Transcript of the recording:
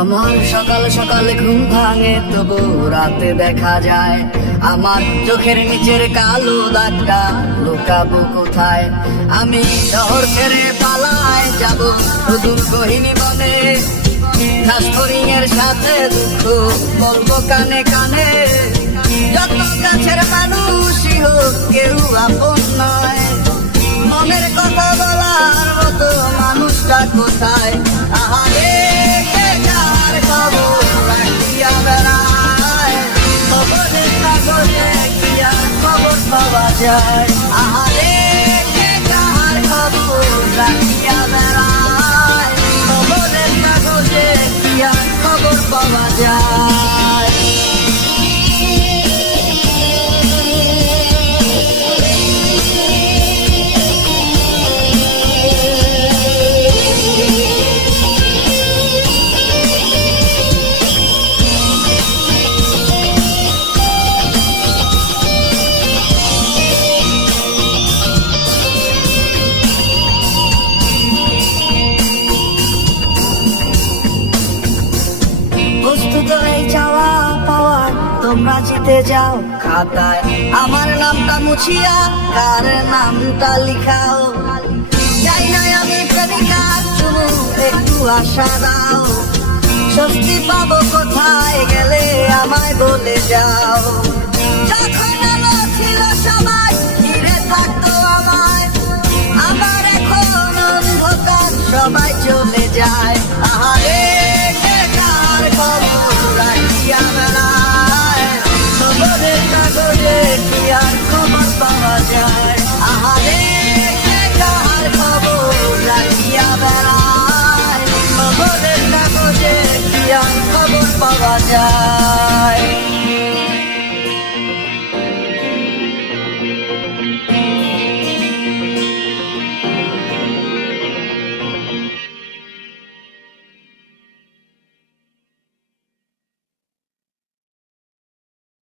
আমার সকাল সকালে ঘুম ভাঙে তবু রাতে দেখা যায় আমার চোখের নিচের কালো দাগটা লুকাবো কোথায়। আমি শহর ছেড়ে পালায় যাব সুদূর গহীনি বনে, ঘাসফড়িং এর সাথে দুঃখ বলবো কানে কানে। যত কাছের মানুষই হোক কেউ আপন নয়, মনের কথা বলার মতো মানুষটা কোথায়। আহারে কে কার খবর রাখিয়া বেড়ায়, খবরের কাগজে কি আর খবর পাওয়া যায়। আহারে কে কার খবর রাখিয়া বেড়ায়, খবরের কাগজে কি আর খবর পাওয়া যায়। বস্তুত এই চাওয়া পাওয়ার তোমরা জিতে যাও খাতায়, আমার নামটা মুছিয়া কার নামটা লিখাও। চাই নাই আমি প্রেমিকা, শুধু একটু আশা দাও, স্বস্তি পাবো কোথায় গেলে আমায় বলে যাও। যখন আলো ছিল সবাই ঘিরে থাকতো আমায়, আমার এখন অন্ধকার সবাই চলে যায়। আহারে কে কার খবর রাখিয়া বেড়ায়, খবরের কাগজে কি আর খবর পাওয়া যায়। আহারে কে কার খবর রাখিয়া বেড়ায়, খবরের কাগজে কি আর খবর পাওয়া যায়।